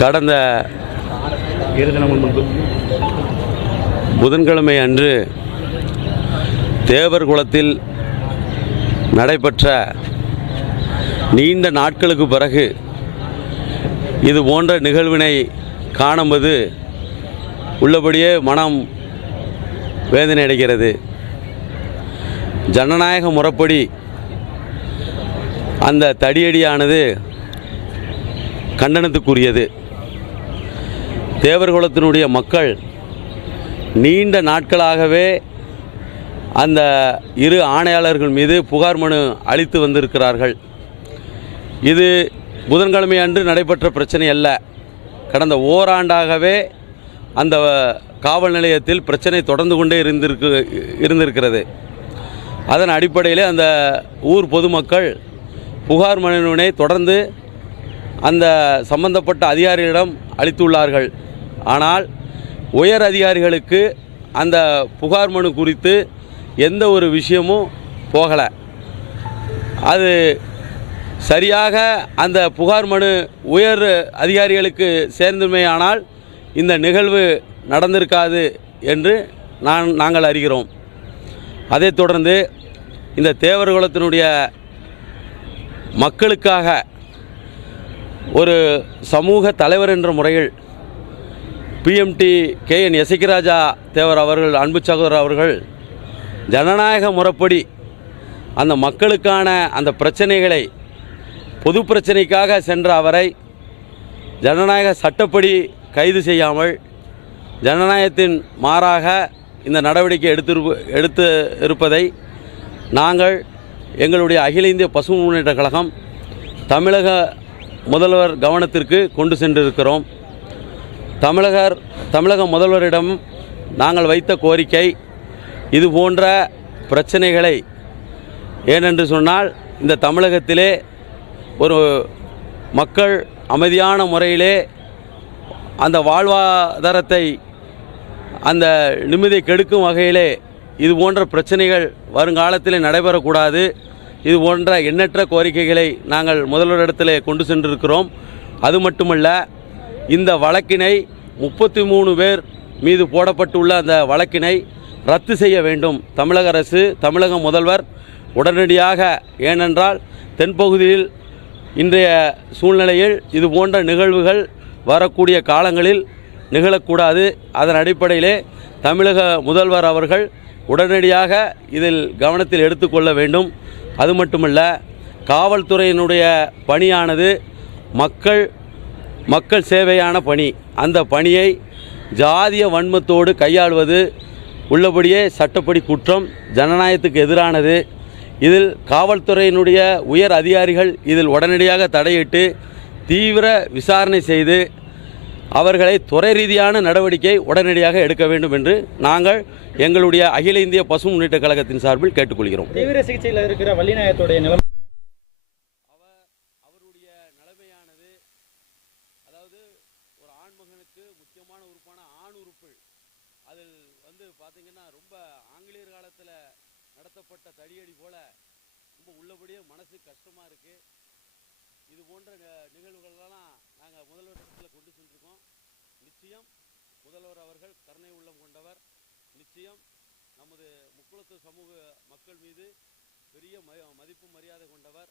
கடந்த புதன்கிழமை அன்று தேவர் குலத்தில் நடைபெற்ற நீண்ட நாட்களுக்கு பிறகு இது போன்ற நிகழ்வினை காணும்போது உள்ளபடியே மனம் வேதனை அடைகிறது. ஜனநாயக முறைப்படி அந்த தடியடியானது கண்டனத்துக்குரியது. தேவர்குலத்தினுடைய மக்கள் நீண்ட நாட்களாகவே அந்த இரு ஆணையாளர்கள் மீது புகார் மனு அளித்து வந்திருக்கிறார்கள். இது புதன்கிழமை அன்று நடைபெற்ற பிரச்சனை அல்ல. கடந்த ஓராண்டாகவே அந்த காவல் நிலையத்தில் பிரச்சனை தொடர்ந்து கொண்டே இருந்திருக்கு இருந்திருக்கிறது. அதன் அடிப்படையில் அந்த ஊர் பொதுமக்கள் புகார் மனுவினை தொடர்ந்து அந்த சம்பந்தப்பட்ட அதிகாரிகளிடம் அளித்துள்ளார்கள். ஆனால் உயர் அதிகாரிகளுக்கு அந்த புகார் மனு குறித்து எந்த ஒரு விஷயமும் போகலை. அது சரியாக அந்த புகார் மனு உயர் அதிகாரிகளுக்கு சேர்ந்துமையானால் இந்த நிகழ்வு நடந்திருக்காது என்று நான் நாங்கள் அறிகிறோம். அதைத் தொடர்ந்து இந்த தேவர்குலத்தினுடைய மக்களுக்காக ஒரு சமூக தலைவர் என்ற முறையில் பிஎம்டி கே என் எசக்கிராஜா தேவர் அவர்கள் அன்பு சகோதரர் அவர்கள் ஜனநாயக முறைப்படி அந்த மக்களுக்கான அந்த பிரச்சனைகளை பொது பிரச்சனைக்காக சென்ற அவரை ஜனநாயக சட்டப்படி கைது செய்யாமல் ஜனநாயகத்தின் மாறாக இந்த நடவடிக்கை எடுத்திருப்பு எடுத்து இருப்பதை நாங்கள் எங்களுடைய அகில இந்திய பசுமை முன்னேற்ற கழகம் தமிழக முதல்வர் கவனத்திற்கு கொண்டு சென்றிருக்கிறோம். தமிழகர் தமிழக முதல்வரிடம் நாங்கள் வைத்த கோரிக்கை இது போன்ற பிரச்சனைகளை ஏனென்று சொன்னால் இந்த தமிழகத்திலே ஒரு மக்கள் அமைதியான முறையிலே அந்த வாழ்வாதாரத்தை அந்த நிம்மதியை கெடுக்கும் வகையிலே இது போன்ற பிரச்சனைகள் வருங்காலத்தில் நடைபெறக்கூடாது. இது போன்ற எண்ணற்ற கோரிக்கைகளை நாங்கள் முதல்வரிடத்தில் கொண்டு சென்றிருக்கிறோம். அது மட்டுமல்ல இந்த வழக்கினை முப்பத்தி மூணு பேர் மீது போடப்பட்டுள்ள அந்த வழக்கினை ரத்து செய்ய வேண்டும். தமிழக அரசு தமிழக முதல்வர் உடனடியாக ஏனென்றால் தென்பகுதியில் இன்றைய சூழ்நிலையில் இது போன்ற நிகழ்வுகள் வரக்கூடிய காலங்களில் நிகழக்கூடாது. அதன் அடிப்படையிலே தமிழக முதல்வர் அவர்கள் உடனடியாக இதில் கவனத்தில் எடுத்துக்கொள்ள வேண்டும். அது மட்டுமல்ல காவல்துறையினுடைய பணியானது மக்கள் மக்கள் சேவையான பணி. அந்த பணியை ஜாதிய வன்மத்தோடு கையாள்வது உள்ளபடியே சட்டப்படி குற்றம் ஜனநாயகத்துக்கு எதிரானது. இதில் காவல்துறையினுடைய உயர் அதிகாரிகள் இதில் உடனடியாக தடையிட்டு தீவிர விசாரணை செய்து அவர்களை துறை ரீதியான நடவடிக்கை உடனடியாக எடுக்க வேண்டும் என்று நாங்கள் எங்களுடைய அகில இந்திய பசு முன்னேற்ற கழகத்தின் சார்பில் கேட்டுக்கொள்கிறோம். தீவிர சிகிச்சையில் இருக்கிற வள்ளிநாயகத்துடைய நிலைமை அதாவது ஒரு ஆண்மகனுக்கு முக்கியமான உறுப்பான ஆண் உறுப்பு. அதில் வந்து பார்த்தீங்கன்னா ரொம்ப ஆங்கிலேயர் காலத்தில் நடத்தப்பட்ட தடியடி போல ரொம்ப உள்ளபடியே மனசு கஷ்டமாக இருக்குது இது போன்ற நிகழ்வுகளெல்லாம் நாங்கள் முதல்வரிடத்தில் கொண்டு சென்றிருக்கோம். நிச்சயம் முதல்வர் அவர்கள் கருணை உள்ளம் கொண்டவர். நிச்சயம் நமது முக்குளத்து சமூக மக்கள் மீது பெரிய ம- மதிப்பு மரியாதை கொண்டவர்.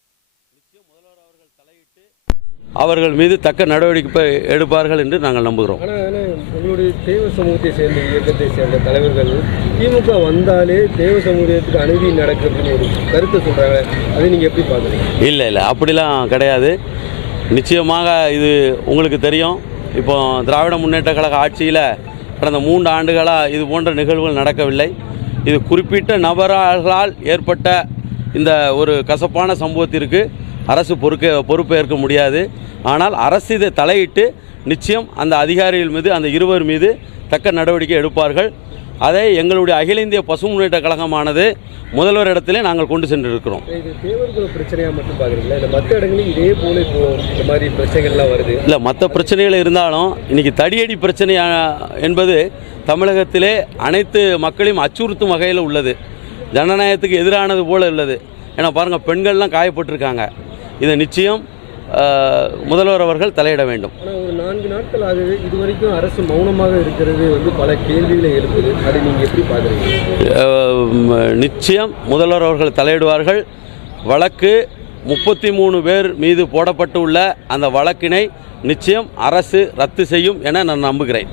முதல்வர் அவர்கள் தலையிட்டு அவர்கள் மீது தக்க நடவடிக்கை எடுப்பார்கள் என்று நாங்கள் நம்புகிறோம். உங்களுடைய தேவ சமூகத்தை சேர்ந்த இயக்கத்தை சேர்ந்த தலைவர்கள் திமுக வந்தாலே தேவ சமூகத்துக்கு அநீதி நடக்குதுன்னு ஒரு கருத்தை சொல்கிறாங்க அதை நீங்கள் எப்படி பார்க்குறீங்க? இல்லை இல்லை அப்படிலாம் கிடையாது. நிச்சயமாக இது உங்களுக்கு தெரியும். இப்போ திராவிட முன்னேற்ற கழக ஆட்சியில் கடந்த மூன்று ஆண்டுகளாக இது போன்ற நிகழ்வுகள் நடக்கவில்லை. இது குறிப்பிட்ட நபர்களால் ஏற்பட்ட இந்த ஒரு கசப்பான சம்பவத்திற்கு அரசு பொறுக்க பொறுப்பேற்க முடியாது. ஆனால் அரசு இதை தலையிட்டு நிச்சயம் அந்த அதிகாரிகள் மீது அந்த இருவர் மீது தக்க நடவடிக்கை எடுப்பார்கள். அதை எங்களுடைய அகில இந்திய பசு முன்னேற்ற கழகமானது முதல்வர் இடத்திலே நாங்கள் கொண்டு சென்றிருக்கிறோம். இது தேவர்குல பிரச்சனையாக மட்டும் பார்க்குறீங்களா? இல்லை மற்ற இடங்களிலும் இதே போல இப்போ இந்த மாதிரி பிரச்சனைகள்லாம் வருது? இல்லை மற்ற பிரச்சனைகள் இருந்தாலும் இன்னைக்கு தடியடி பிரச்சனை என்பது தமிழகத்திலே அனைத்து மக்களையும் அச்சுறுத்தும் வகையில் உள்ளது. ஜனநாயகத்துக்கு எதிரானது போல உள்ளது. ஏன்னா பாருங்கள் பெண்கள்லாம் காயப்பட்டிருக்காங்க. இதை நிச்சயம் முதல்வர் அவர்கள் தலையிட வேண்டும். ஒரு நான்கு நாட்கள் ஆகுது இது வரைக்கும் அரசு மௌனமாக இருக்கிறது வந்து பல கேள்விகளை எழுப்புது. அதை நீங்கள் எப்படி பார்க்குறீங்க? நிச்சயம் முதல்வர் அவர்கள் தலையிடுவார்கள். வழக்கு முப்பத்தி மூணு பேர் மீது போடப்பட்டுள்ள அந்த வழக்கினை நிச்சயம் அரசு ரத்து செய்யும் என நான் நம்புகிறேன்.